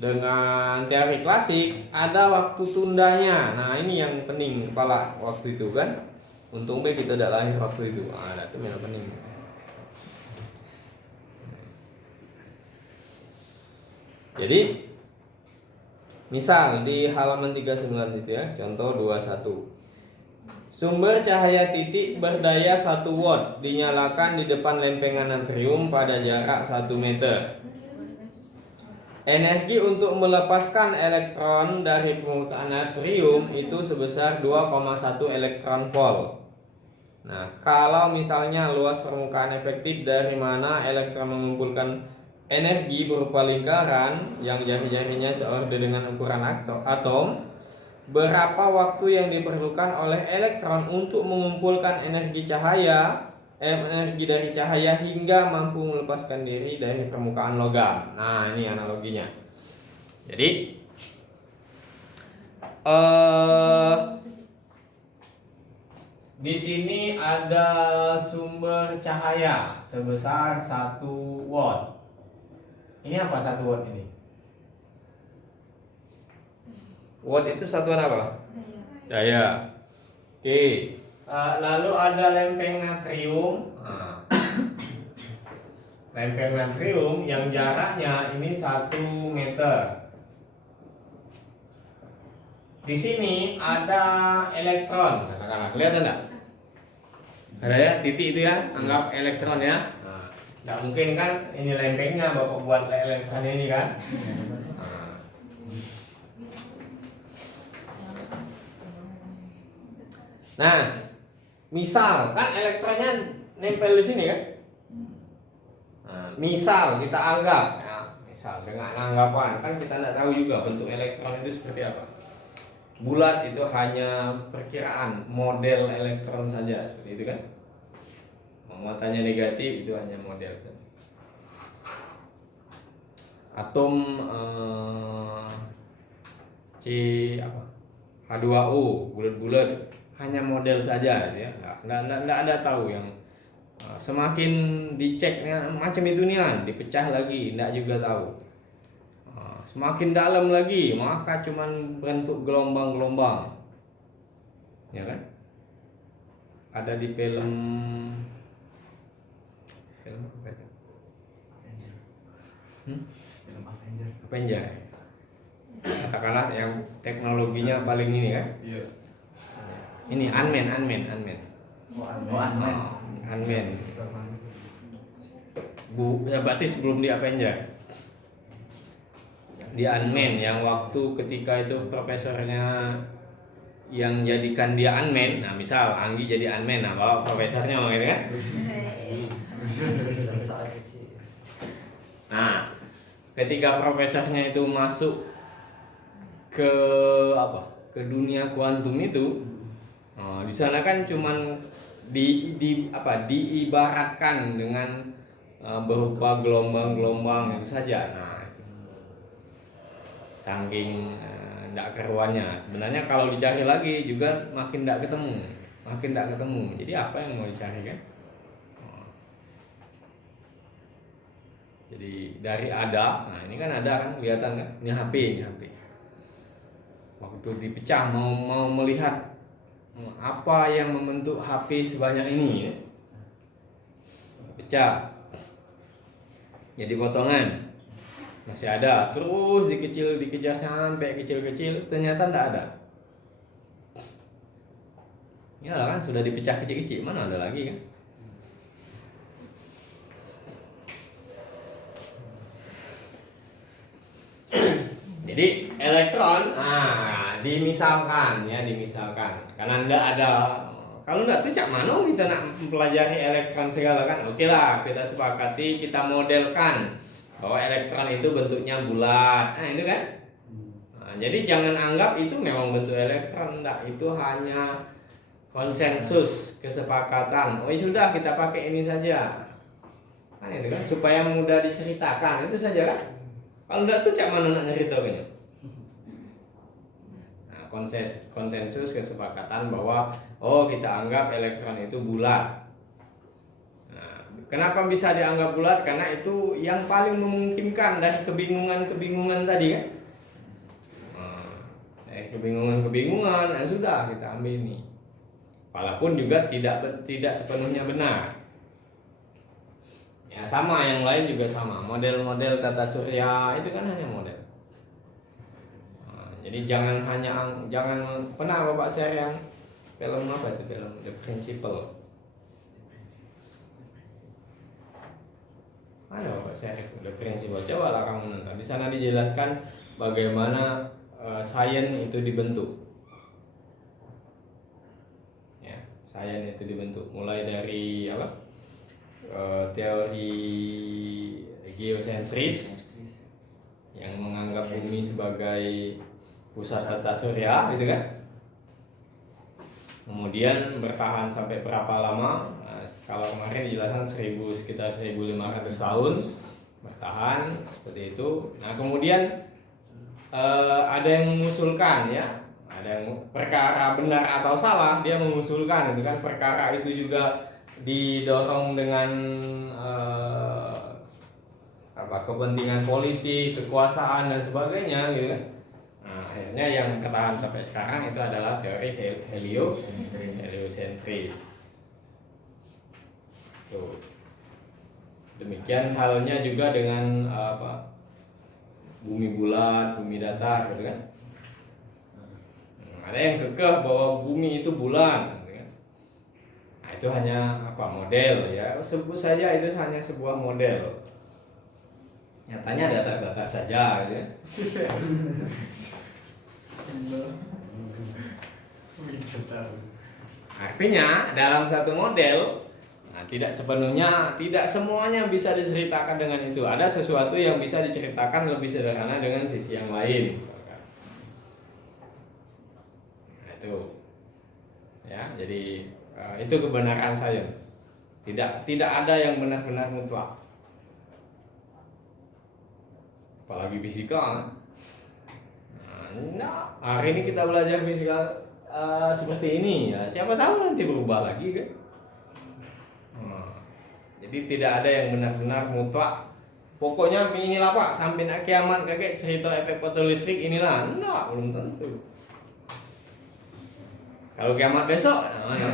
dengan teori klasik, ada waktu tundanya. Nah, ini yang pening kepala waktu itu kan. Untung kita tidak lahir waktu itu. Itu yang pening. Jadi misal di halaman 39 itu ya, contoh 21. Sumber cahaya titik berdaya 1 watt dinyalakan di depan lempengan natrium pada jarak 1 meter. Energi untuk melepaskan elektron dari permukaan natrium itu sebesar 2,1 elektron volt. Nah, kalau misalnya luas permukaan efektif dari mana elektron mengumpulkan energi berupa lingkaran yang jari-jarinya seorde dengan ukuran atom, berapa waktu yang diperlukan oleh elektron untuk mengumpulkan energi dari cahaya hingga mampu melepaskan diri dari permukaan logam. Nah, ini analoginya. Jadi di sini ada sumber cahaya sebesar 1 watt. Ini apa 1 watt ini? Watt itu satuan apa? Daya. Oke. Lalu ada lempeng natrium. Lempeng natrium yang jaraknya ini 1 meter. Di sini ada elektron. Katakanlah, kelihatan enggak? Ada ya, titik itu ya, anggap elektron ya. Nggak mungkin kan ini lempengnya Bapak buat elektron ini kan. Nah, misal kan elektronnya nempel di sini kan. Nah, misal kita anggap ya, misal dengan anggapan kan kita tidak tahu juga bentuk elektron itu seperti apa. Bulat itu hanya perkiraan model elektron saja seperti itu kan. Muatannya negatif itu hanya model saja. Atom H2O bulat-bulat hanya model saja ya. Nggak ada tahu yang semakin dicek macam itu nih kan, dipecah lagi nggak juga tahu. Semakin dalam lagi maka cuman bentuk gelombang-gelombang. Ya kan? Ada di film apa itu? Film Avenger. Katakanlah yang teknologinya paling ini kan? Iya. Ini Ant-Man. Ant-Man. Berarti sebelum di Avenger. Di Ant-Man yang waktu ketika itu profesornya yang jadikan dia Ant-Man. Nah, misal Anggi jadi Ant-Man, nah bawa profesornya gitu kan? Nah, ketika profesornya itu masuk ke dunia kuantum itu, di sana kan cuman diibaratkan dengan berupa gelombang-gelombang itu saja. Nah, saking tidak keruannya. Sebenarnya kalau dicari lagi juga makin tidak ketemu. Jadi apa yang mau dicari kan? Jadi dari ada, nah ini kan ada kan kelihatan kan? Ini HP. Waktu dipecah mau melihat apa yang membentuk HP sebanyak ini ya. Pecah. Jadi potongan. Masih ada, terus dikejar sampai kecil-kecil, ternyata tidak ada. Ya kan sudah dipecah kecil-kecil, mana ada lagi kan? Jadi elektron, dimisalkan, karena tidak ada. Kalau tidak tuh cak mana kita nak mempelajari elektron segala kan? Oke lah, kita sepakati, kita modelkan bahwa elektron itu bentuknya bulat. Nah itu kan, Nah, jadi jangan anggap itu memang bentuk elektron, enggak, itu hanya konsensus, kesepakatan. Oh ya sudah, kita pakai ini saja. Nah itu kan supaya mudah diceritakan, itu saja kan. Kalau enggak tuh cak mana nak nyeritakannya. Nah, konsensus, kesepakatan bahwa oh kita anggap elektron itu bulat. Nah, kenapa bisa dianggap bulat? Karena itu yang paling memungkinkan dari kebingungan tadi kan. Kebingungan, ya sudah kita ambil ini. Walaupun juga tidak sepenuhnya benar. Ya sama, yang lain juga sama. Model-model tata surya itu kan hanya model. Nah, jadi jangan pernah Bapak share yang film apa itu, film The Principle. Ada Bapak share itu The Principle. Coba lah kamu nonton. Di sana dijelaskan bagaimana sains itu dibentuk. Ya, sains itu dibentuk mulai dari apa? Teori geosentris yang menganggap bumi sebagai pusat tata surya, gitu kan? Kemudian bertahan sampai berapa lama? Nah, kalau kemarin dijelaskan sekitar 1.500 tahun bertahan seperti itu. Nah, kemudian ada yang mengusulkan ya, ada yang perkara benar atau salah dia mengusulkan itu kan, perkara itu juga didorong dengan kepentingan politik, kekuasaan dan sebagainya gitu kan. Nah, akhirnya yang bertahan sampai sekarang itu adalah teori heliosentris. Tuh. Demikian halnya juga dengan bumi bulat, bumi datar gitu kan. Ada yang kekeh bahwa bumi itu bulat gitu kan. Nah, itu hanya model ya, sebut saja itu hanya sebuah model. Nyatanya datar-datar saja gitu kan. Artinya dalam satu model tidak semuanya bisa diceritakan dengan itu. Ada sesuatu yang bisa diceritakan lebih sederhana dengan sisi yang lain. Nah, itu, ya. Jadi itu kebenaran saya. Tidak ada yang benar-benar mutlak. Apalagi fisika. Nah, hari ini kita belajar fisika seperti ini ya. Siapa tahu nanti berubah lagi kan. Jadi tidak ada yang benar-benar mutlak. Pokoknya inilah Pak, sampai nak kiamat kakek cerita efek fotolistrik inilah. Enggak, belum tentu. Kalau kiamat besok, ya.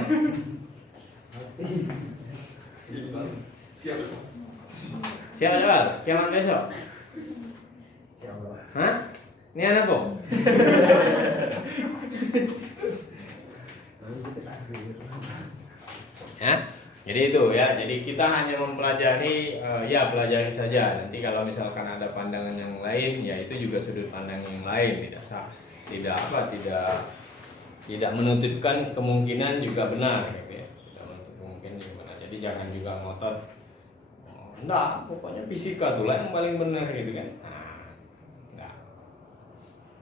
Siapa kiamat besok? Hah? Ini anak kok? Ya? Jadi itu ya, jadi kita hanya mempelajari, pelajari saja. Nanti kalau misalkan ada pandangan yang lain, ya itu juga sudut pandang yang lain, tidak menutupkan kemungkinan juga benar, gitu ya. Tidak menutup kemungkinan juga benar. Jadi jangan juga ngotot, enggak, pokoknya fisika tuh lah yang paling benar gitu kan. Nah, enggak.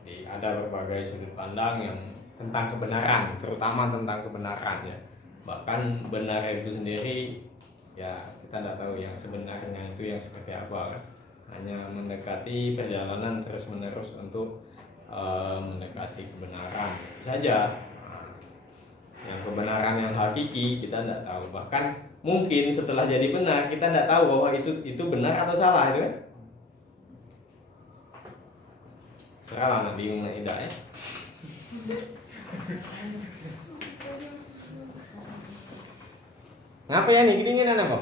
Jadi ada berbagai sudut pandang yang tentang kebenaran, terutama tentang kebenaran ya. Bahkan benar itu sendiri ya kita tidak tahu yang sebenarnya itu yang seperti apa kan. Hanya mendekati perjalanan terus menerus untuk mendekati kebenaran itu saja. Nah, yang kebenaran yang hakiki kita tidak tahu. Bahkan mungkin setelah jadi benar kita tidak tahu bahwa itu benar atau salah itu kan. Serah anak bingung nak tidak ya. Ngapa ya nih kedinginan apa?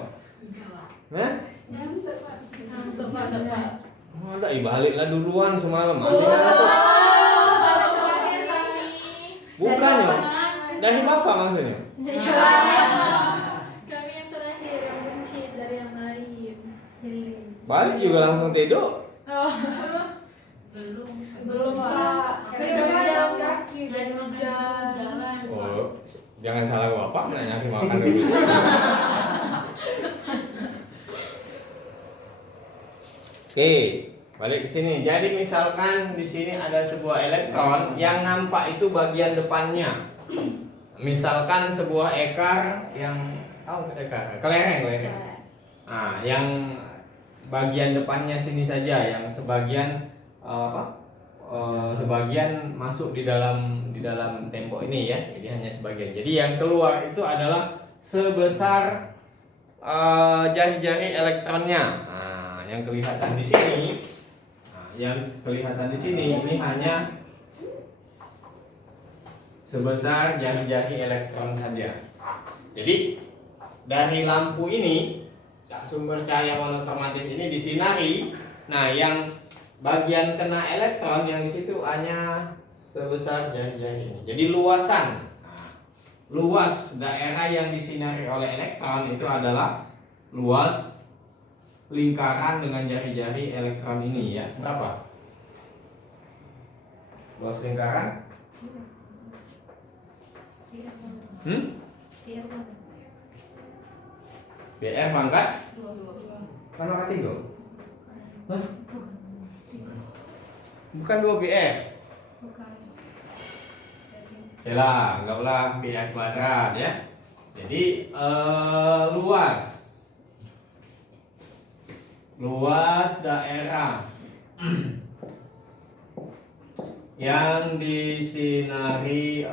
Hah? Ngantuk Pak. Oh, udah balik lah duluan semalam masih ngantuk. Bukan ya? Dari Bapak maksudnya? Kami yang terakhir yang benci dari yang lain. Balik juga langsung tidur. Belum Pak. Kami udah jalan kaki, udah jalan. Oh, jangan salah Bapak nanya makan dulu. Oke, balik ke sini. Jadi misalkan di sini ada sebuah elektron yang nampak itu bagian depannya. Misalkan sebuah ekar yang kelereng. Nah, yang bagian depannya sini saja, yang sebagian sebagian masuk di dalam tembok ini ya. Jadi hanya sebagian. Jadi yang keluar itu adalah sebesar jari-jari elektronnya. Nah, yang kelihatan di sini, ini hanya sebesar jari-jari elektron saja. Jadi dari lampu ini, sumber cahaya monochromatis ini disinari. Nah, yang bagian kena elektron yang di situ hanya sebesar jari-jari ini. Jadi luas daerah yang disinari oleh elektron itu adalah luas lingkaran dengan jari-jari elektron ini ya. Berapa? Luas lingkaran? BR pangkat? Kan pangkat 3? Hah? Bukan 2 BR? Ya lah, anggaplah BR kuadrat ya. Jadi luas daerah yang disinari